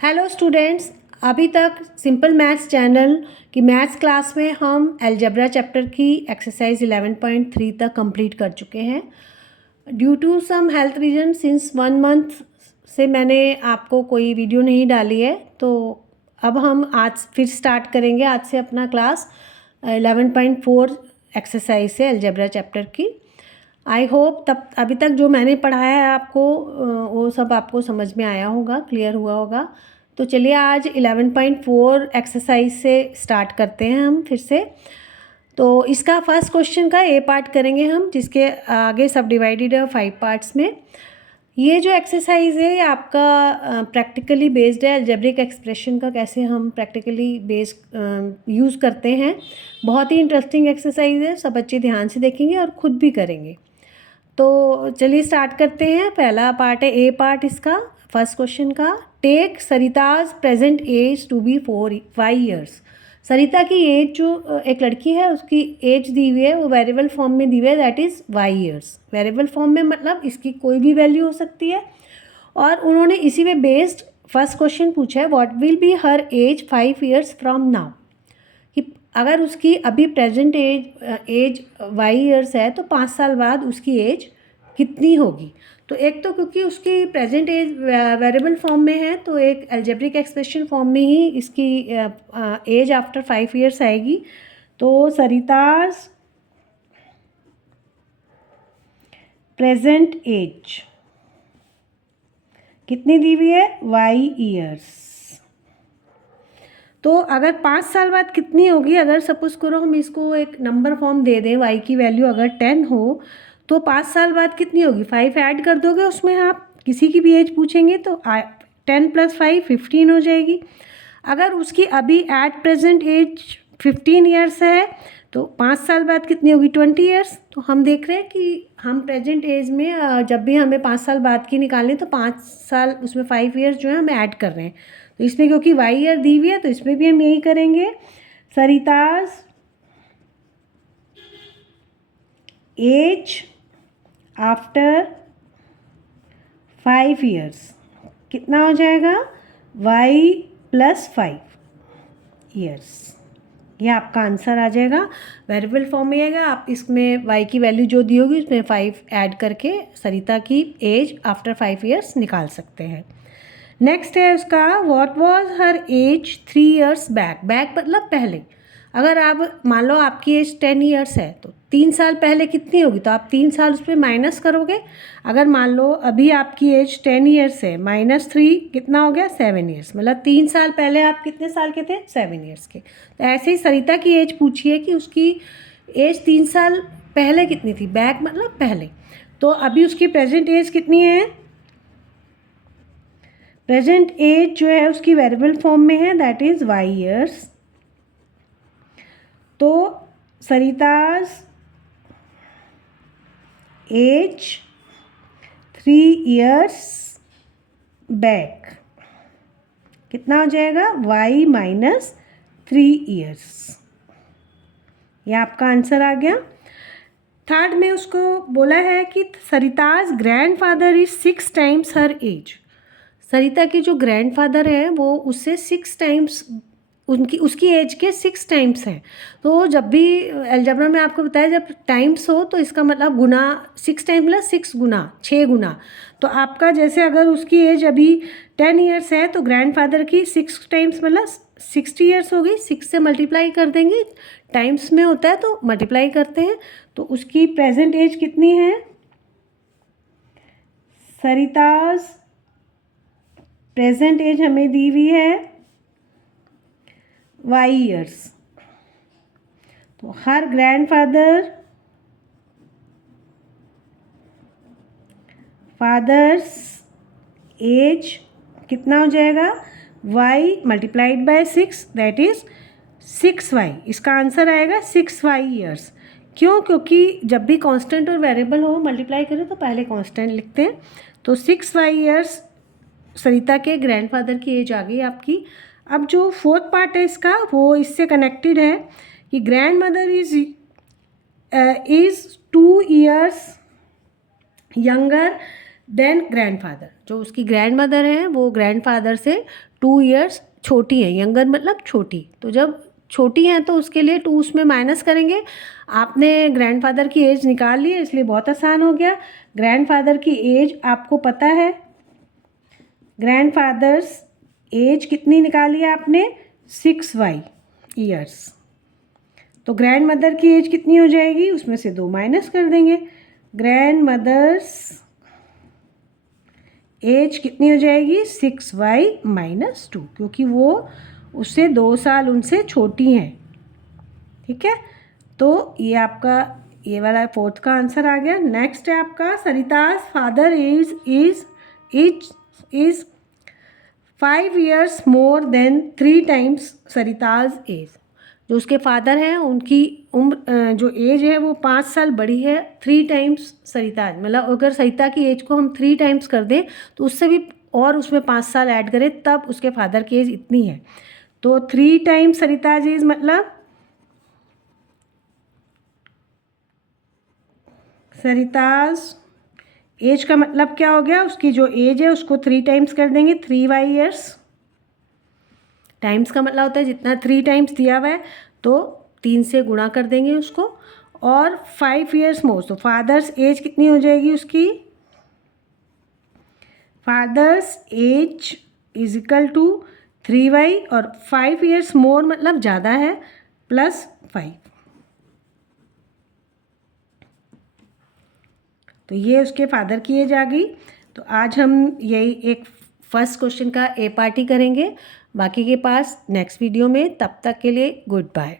Hello students, अभी तक simple maths channel की मैथ्स क्लास में हम अलजेब्रा चैप्टर की एक्सरसाइज 11.3 तक कंप्लीट कर चुके हैं। Due to some health reason since 1 month से मैंने आपको कोई वीडियो नहीं डाली है, तो अब हम आज फिर स्टार्ट करेंगे आज से अपना क्लास 11.4 एक्सरसाइज से अलजेब्रा चैप्टर की। आई होप तब अभी तक जो मैंने पढ़ाया है आपको वो सब आपको समझ में आया होगा, क्लियर हुआ होगा। तो चलिए आज 11.4 एक्सरसाइज से स्टार्ट करते हैं हम फिर से। तो इसका फर्स्ट क्वेश्चन का ए पार्ट करेंगे हम, जिसके आगे सब डिवाइडेड है 5 पार्ट्स में। ये जो एक्सरसाइज है ये आपका प्रैक्टिकली बेस्ड है, अलजेब्रिक एक्सप्रेशन का कैसे हम प्रैक्टिकली बेस्ड यूज़ करते हैं। बहुत ही इंटरेस्टिंग एक्सरसाइज है, सब बच्चे ध्यान से देखेंगे और ख़ुद भी करेंगे। तो चलिए स्टार्ट करते हैं। पहला पार्ट है ए पार्ट इसका, फर्स्ट क्वेश्चन का। Take Sarita's present age to be 5 years. Sarita की एज जो एक लड़की है उसकी एज दी हुई है, वो वेरिएबल फॉर्म में दी हुई है, that is 5 years. Variable form में मतलब इसकी कोई भी वैल्यू हो सकती है। और उन्होंने इसी में बेस्ड फर्स्ट क्वेश्चन पूछा है, what will be her age 5 years from now. कि अगर उसकी अभी प्रेजेंट एज 5 ईयर्स है तो 5 साल बाद उसकी एज कितनी होगी। तो एक तो क्योंकि उसकी प्रेजेंट एज वेरिएबल फॉर्म में है, तो एक अलजेब्रिक एक्सप्रेशन फॉर्म में ही इसकी एज आफ्टर 5 ईयर्स आएगी। तो सरिताज प्रेजेंट एज कितनी दी हुई है, 5 ईयर्स। तो अगर 5 साल बाद कितनी होगी, अगर सपोज करो हम इसको एक नंबर फॉर्म दे दें, y की वैल्यू अगर 10 हो तो 5 साल बाद कितनी होगी, 5 ऐड कर दोगे उसमें। आप किसी की भी एज पूछेंगे तो 10 + 5 15 हो जाएगी। अगर उसकी अभी एट प्रेजेंट एज 15 ईयर्स है तो 5 साल बाद कितनी होगी, 20 ईयर्स। तो हम देख रहे हैं कि हम प्रेजेंट एज में जब भी हमें 5 साल बाद की निकालनी तो 5 साल उसमें 5 ईयर्स जो है हमें ऐड कर रहे हैं। तो इसमें क्योंकि वाई ईयर दी हुई है तो इसमें भी हम यही करेंगे। सरिताज एज आफ्टर 5 ईयर्स कितना हो जाएगा, y + 5 ईयर्स। ये आपका आंसर आ जाएगा, वेरिएबल फॉर्म में आएगा। आप इसमें y की वैल्यू जो दी होगी उसमें 5 ऐड करके सरिता की एज आफ्टर 5 ईयर्स निकाल सकते हैं। नेक्स्ट है उसका, what was her age 3 years back. Back मतलब पहले। अगर आप मान लो आपकी एज 10 ईयर्स है तो 3 साल पहले कितनी होगी, तो आप 3 साल उस पर माइनस करोगे। अगर मान लो अभी आपकी एज 10 ईयर्स है, -3 कितना हो गया, 7 ईयर्स। मतलब 3 साल पहले आप कितने साल के थे, 7 ईयर्स के। तो ऐसे ही सरिता की एज पूछी है कि उसकी एज 3 साल पहले कितनी थी, बैक मतलब पहले। तो अभी उसकी प्रेजेंट एज कितनी है, प्रेजेंट एज जो है उसकी वेरिएबल फॉर्म में है, दैट इज़ 5 ईयर्स। तो सरिताज एज 3 ईयर्स बैक कितना हो जाएगा, y - 3 ईयर्स। ये आपका आंसर आ गया। थर्ड में उसको बोला है कि Sarita's grandfather is 6 times her age. Sarita की जो ग्रैंडफादर है वो उससे 6 टाइम्स उसकी एज के 6 टाइम्स हैं। तो जब भी अलजेब्रा में आपको बताया जब टाइम्स हो तो इसका मतलब गुना, 6 टाइम + 6 गुना, 6 गुना। तो आपका जैसे अगर उसकी एज अभी 10 ईयर्स है तो ग्रैंडफादर की 6 टाइम्स मतलब 60 ईयर्स हो गई। 6 से मल्टीप्लाई कर देंगे, टाइम्स में होता है तो मल्टीप्लाई करते हैं। तो उसकी प्रेजेंट एज कितनी है, सरिताज प्रेजेंट एज हमें दी हुई है 5 ईयर्स। तो हर फादर्स एज कितना हो जाएगा, y × 6 दैट इज़ 6y। इसका आंसर आएगा 6y ईयर्स। क्यों, क्योंकि जब भी कांस्टेंट और वेरिएबल हो मल्टीप्लाई करें तो पहले कांस्टेंट लिखते हैं। तो 6y ईयर्स सरिता के ग्रैंडफादर की एज आ गई आपकी। अब जो फोर्थ पार्ट है इसका वो इससे कनेक्टेड है कि grand mother is 2 years younger than grandfather, जो उसकी ग्रैंड मदर है वो ग्रैंडफादर से 2 ईयर्स छोटी है, यंगर मतलब छोटी। तो जब छोटी हैं तो उसके लिए 2 उसमें माइनस करेंगे। आपने ग्रैंडफादर की एज निकाल ली है, इसलिए बहुत आसान हो गया। ग्रैंडफादर की एज आपको पता है, ग्रैंडफादर्स एज कितनी निकाली है आपने, 6y ईयर्स। तो ग्रैंड मदर की एज कितनी हो जाएगी, उसमें से 2 माइनस कर देंगे। ग्रैंड मदर्स एज कितनी हो जाएगी, 6y - 2, क्योंकि वो उससे 2 साल उनसे छोटी हैं। ठीक है, तो ये आपका ये वाला 4th का आंसर आ गया। नेक्स्ट है आपका Sarita's father is 5 years more than 3 times Sarita's age. जो उसके फादर हैं उनकी उम्र जो एज है वो 5 साल बड़ी है 3 टाइम्स सरिता, मतलब अगर सरिता की एज को हम 3 टाइम्स कर दें तो उससे भी और उसमें 5 साल ऐड करें तब उसके फादर की एज इतनी है। तो 3 टाइम्स सरिताज एज मतलब सरिताज एज का मतलब क्या हो गया, उसकी जो एज है उसको 3 टाइम्स कर देंगे, 3y ईयर्स। टाइम्स का मतलब होता है जितना 3 टाइम्स दिया हुआ है तो 3 से गुणा कर देंगे उसको, और 5 years मोर। तो फादर्स एज कितनी हो जाएगी उसकी, father's age is equal to 3y, और 5 years मोर मतलब ज़्यादा है, +5। तो ये उसके फादर की एज आ गई। तो आज हम यही एक फर्स्ट क्वेश्चन का ए पार्टी करेंगे, बाकी के पास नेक्स्ट वीडियो में। तब तक के लिए गुड बाय।